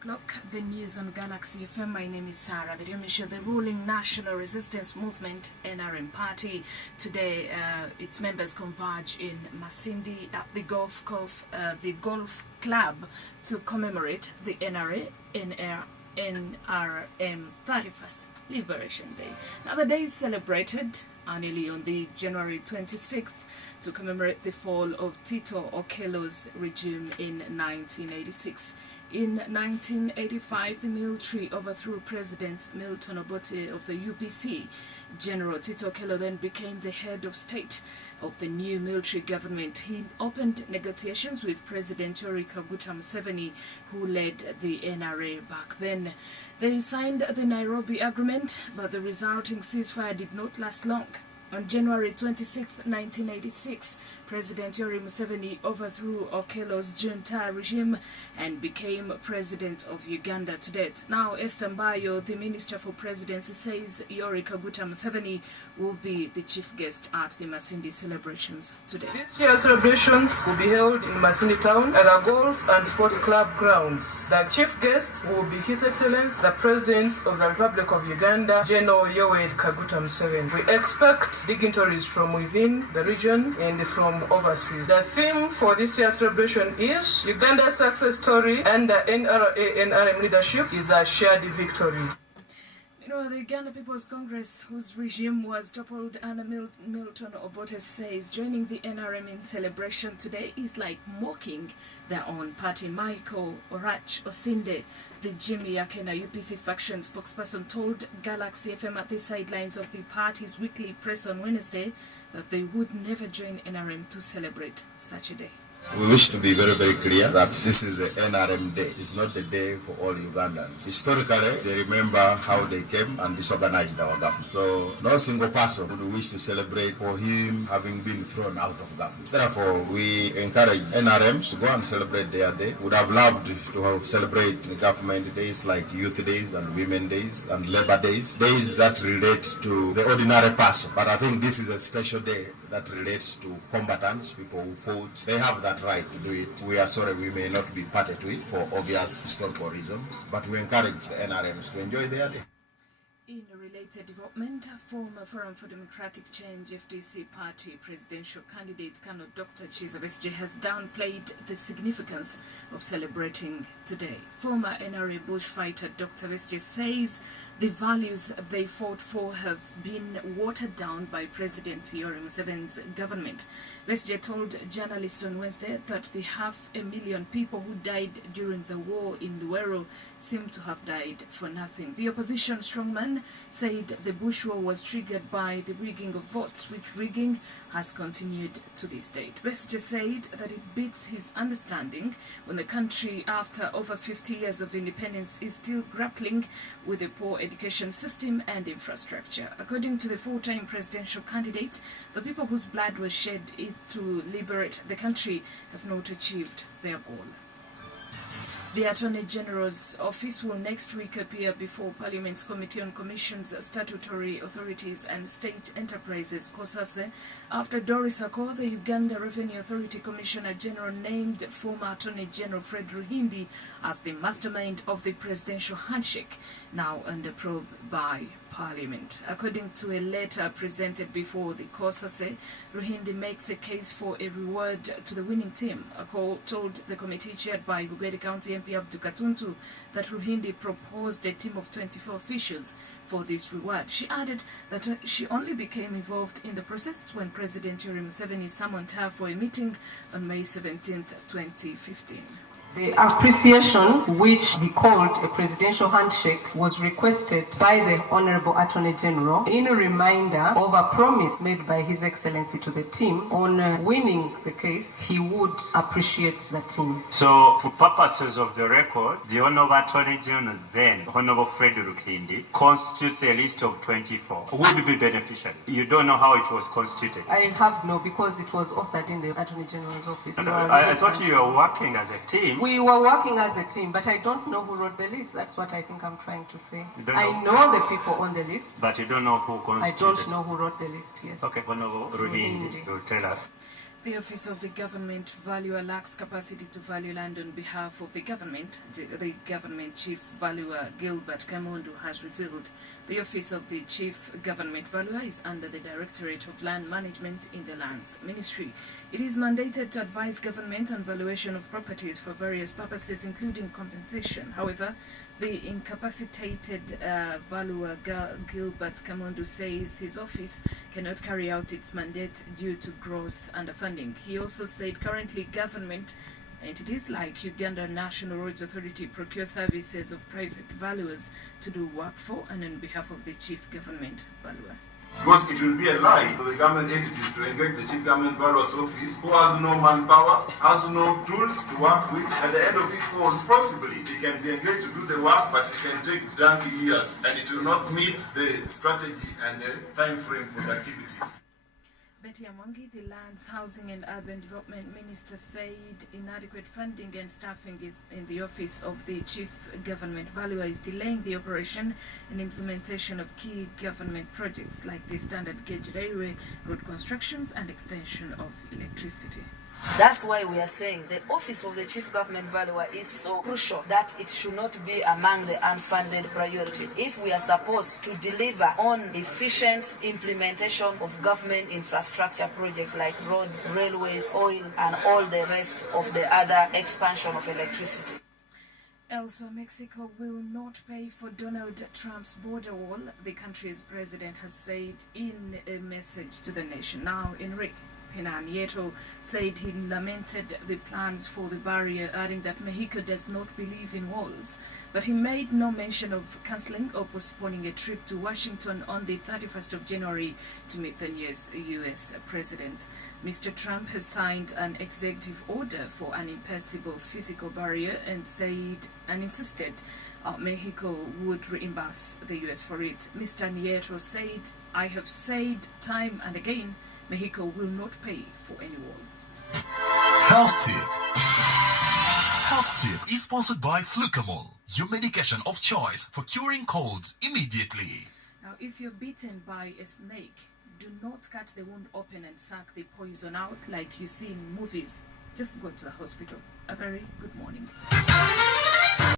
o'clock, the news on Galaxy FM. My name is Sarah Biryomumaisho. The ruling National Resistance Movement NRM party today, its members converge in Masindi at the golf club to commemorate the NRM 31st Liberation Day. Now the day is celebrated annually on the January 26th to commemorate the fall of Tito Okello's regime in 1986. In 1985, the military overthrew President Milton Obote of the UPC. General Tito Okello then became the head of state of the new military government. He opened negotiations with President Agagwirrawo Museveni, who led the NRA back then. They signed the Nairobi Agreement, but the resulting ceasefire did not last long. On January 26, 1986, President Museveni overthrew Okello's junta regime and became president of Uganda to date. Now, Esther Mbayo, the Minister for Presidency, says Agagwirrawo Museveni will be the chief guest at the Masindi celebrations today. This year's celebrations will be held in Masindi town at our golf and sports club grounds. The chief guests will be His Excellency, the President of the Republic of Uganda, General Agagwirrawo Museveni. We expect dignitaries from within the region and from overseas. The theme for this year's celebration is Uganda's success story, and the NRM leadership is a shared victory. The Uganda People's Congress, whose regime was toppled under Milton Obote, says joining the NRM in celebration today is like mocking their own party. Michael Orach Osinde, the Jimmy Akena UPC faction spokesperson, told Galaxy FM at the sidelines of the party's weekly press on Wednesday that they would never join NRM to celebrate such a day. We wish to be very, very clear that this is an NRM day. It's not the day for all Ugandans. Historically, they remember how they came and disorganized our government. So no single person would wish to celebrate for him having been thrown out of government. Therefore, we encourage NRMs to go and celebrate their day. Would have loved to celebrate government days like Youth Days and Women Days and Labor Days, days that relate to the ordinary person. But I think this is a special day that relates to combatants, people who fought. They have that right to do it. We are sorry we may not be party to it for obvious historical reasons, but we encourage the NRMs to enjoy their day. In a related development, former Forum for Democratic Change FDC party presidential candidate Colonel Dr. Chiza Besigye has downplayed the significance of celebrating today. Former NRA bushfighter Dr. Besigye says the values they fought for have been watered down by President Museveni's government. Besigye told journalists on Wednesday that the 500,000 people who died during the war in Luwero seem to have died for nothing. The opposition strongman said the bush war was triggered by the rigging of votes, which rigging has continued to this date. Besigye said that it beats his understanding when the country, after over 50 years of independence, is still grappling with a poor education system and infrastructure. According to the full-time presidential candidate, the people whose blood was shed to liberate the country have not achieved their goal. The Attorney General's office will next week appear before Parliament's Committee on Commissions, Statutory Authorities and State Enterprises, COSASE, after Doris Ako, the Uganda Revenue Authority Commissioner General, named former Attorney General Fred Ruhindi as the mastermind of the presidential handshake, now under probe by Parliament. According to a letter presented before the COSASE, Ruhindi makes a case for a reward to the winning team. Ako told the committee chaired by Bugweri County MP Abdu Katuntu that Ruhindi proposed a team of 24 officials for this reward. She added that she only became involved in the process when President Museveni summoned her for a meeting on May 17, 2015. The appreciation, which we called a presidential handshake, was requested by the Honorable Attorney General in a reminder of a promise made by His Excellency to the team on winning the case. He would appreciate the team. So, for purposes of the record, the Honorable Attorney General then, Honorable Fred Rukindi, constitutes a list of 24. Would be beneficial. You don't know how it was constituted? I have no, because it was authored in the Attorney General's office. So I thought you were working as a team. We were working as a team, but I don't know who wrote the list. That's what I think I'm trying to say. I know the people on the list. But you don't know who constituted. I don't know who wrote the list, yes. Okay, Honorable Rudindi will tell us. The Office of the Government Valuer lacks capacity to value land on behalf of the government, the government chief valuer Gilbert Kamundu has revealed. The Office of the Chief Government Valuer is under the Directorate of Land Management in the Lands Ministry. It is mandated to advise government on valuation of properties for various purposes, including compensation. However, the incapacitated valuer Gilbert Kamundu says his office cannot carry out its mandate due to gross underfunding. He also said currently government entities like Uganda National Roads Authority procure services of private valuers to do work for and on behalf of the chief government valuer. Because it will be a lie to the government entities to engage the chief government valuer's office, who has no manpower, has no tools to work with. At the end of it, possibly they can be engaged to do the work, but it can take donkey years, and it will not meet the strategy and the time frame for the activities. Betty Amongi, the Lands, Housing and Urban Development Minister, said inadequate funding and staffing is in the Office of the Chief Government Valuer is delaying the operation and implementation of key government projects like the standard gauge railway, road constructions and extension of electricity. That's why we are saying the Office of the Chief Government Valuer is so crucial that it should not be among the unfunded priority. If we are supposed to deliver on efficient implementation of government infrastructure projects like roads, railways, oil, and all the rest of the other expansion of electricity. Elsewhere, Mexico will not pay for Donald Trump's border wall, the country's president has said in a message to the nation. Now, Enrique Pena Nieto said he lamented the plans for the barrier, adding that Mexico does not believe in walls. But he made no mention of cancelling or postponing a trip to Washington on the 31st of January to meet the U.S. president. Mr. Trump has signed an executive order for an impassable physical barrier and insisted Mexico would reimburse the U.S. for it. Mr. Nieto said, "I have said time and again, Mexico will not pay for any wall." Health Tip. Health Tip is sponsored by Flucamol, your medication of choice for curing colds immediately. Now, if you're bitten by a snake, do not cut the wound open and suck the poison out like you see in movies. Just go to the hospital. A very good morning.